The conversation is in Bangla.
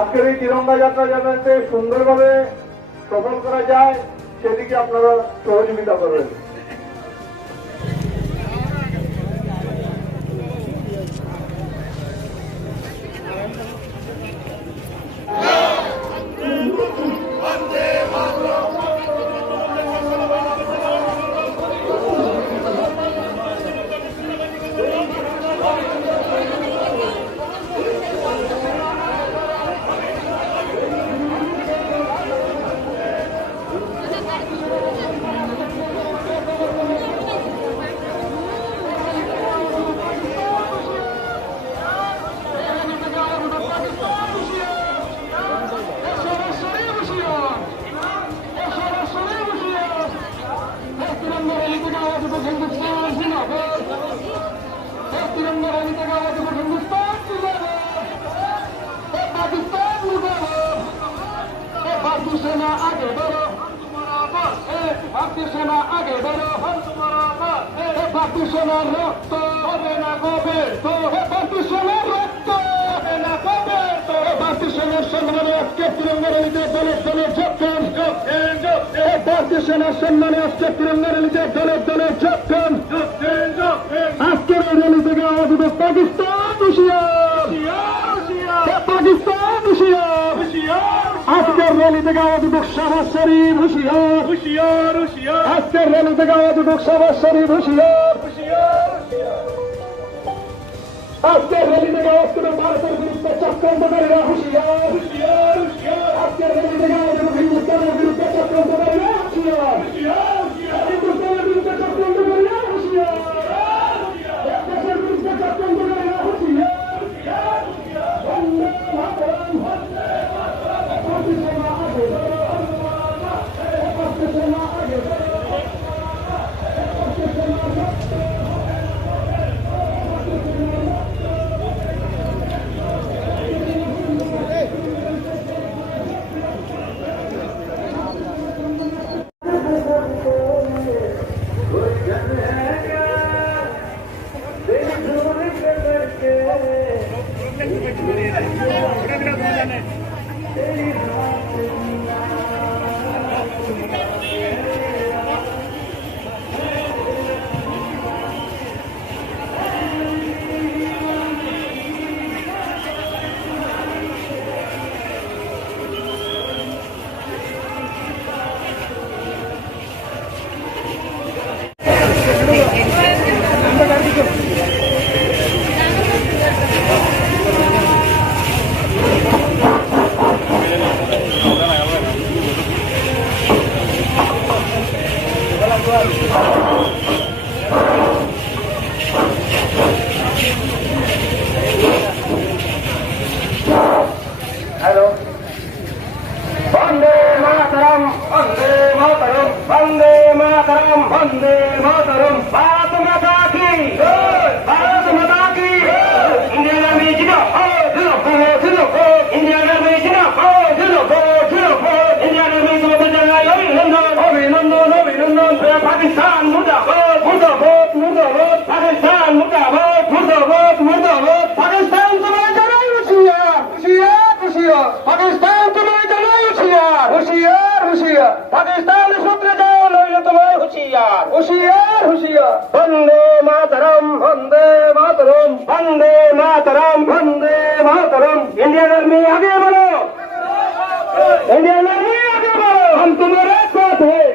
আজকের এই তিরঙ্গা যাত্রা যাতে সুন্দরভাবে সফল করা যায় সেদিকে আপনারা সহযোগিতা করবেন। सेना आगे बढ़ो, भारतीय सेना आगे बढ़ो, भारतीय सेना रक्त হবে না কবে তো भारतीय सेना রক্ত হবে না কবে তো भारतीय सेना সম্মানে আজকে তিরঙ্গা র্যালিতে দলে দলে যোগদান भारतीय सेना সম্মানে আজকে তিরঙ্গা র্যালিতে দলে দলে যোগদান আজকের এই র্যালি থেকে আওয়াজ উঠে পাকিস্তান হুঁশিয়ার পাকিস্তান হুঁশিয়ার আজকের র্যালি থেকে আওয়াজ উঠুক শাহবাজ শরীফ হুঁশিয়ার হুঁশিয়ার হুঁশিয়ার আজকের র্যালি থেকে আওয়াজ উঠুক শাহবাজ শরীফ হুঁশিয়ার হুঁশিয়ার আজকের র্যালি থেকে আওয়াজ উঠুক ভারতের বিরুদ্ধে চক্রান্তকারীরা হুঁশিয়ার হুঁশিয়ার হুঁশিয়ার আজকের র্যালি থেকে আওয়াজ উঠুক হিন্দুস্তানের বিরুদ্ধে চক্রান্তকারীরা হুঁশিয়ার হুঁশিয়ার হিন্দুস্তানের বিরুদ্ধে চক্রান্তকারীরা হুঁশিয়ার দেশের বিরুদ্ধে চক্রান্তকারীরা হুঁশিয়ার বন্দে মাতরম हेलो वंदे मातरम वंदे मातरम वंदे मातरम वंदे मातरम भारत माता की भारत माता की इंडियन आर्मी जिंदाबाद जिंदाबाद इंडियन आर्मी जिंदाबाद जिंदाबाद इंडियन आर्मी को जाए अभिनंदन अभिनंदन अभिनंदन पाकिस्तान मुर्दाबाद मुर्दाबाद मुर्दाबाद पाकिस्तान मुर्दाबाद मुर्दाबाद मुर्दाबाद पाकिस्तान तुम्हारे जनाई होशियार होशियार होशियार पाकिस्तान तुम्हारे जनाई होशियार होशियार होशियार पाकिस्तान सूत्र जाओ नইলে তোমায় होशियार होशियार होशियार वंदे मातरम वंदे मातरम वंदे मातरम वंदे मातरम इंडियन आर्मी आगे बढ़ो इंडियन आर्मी आगे बढ़ो हम तुम्हारे साथ हैं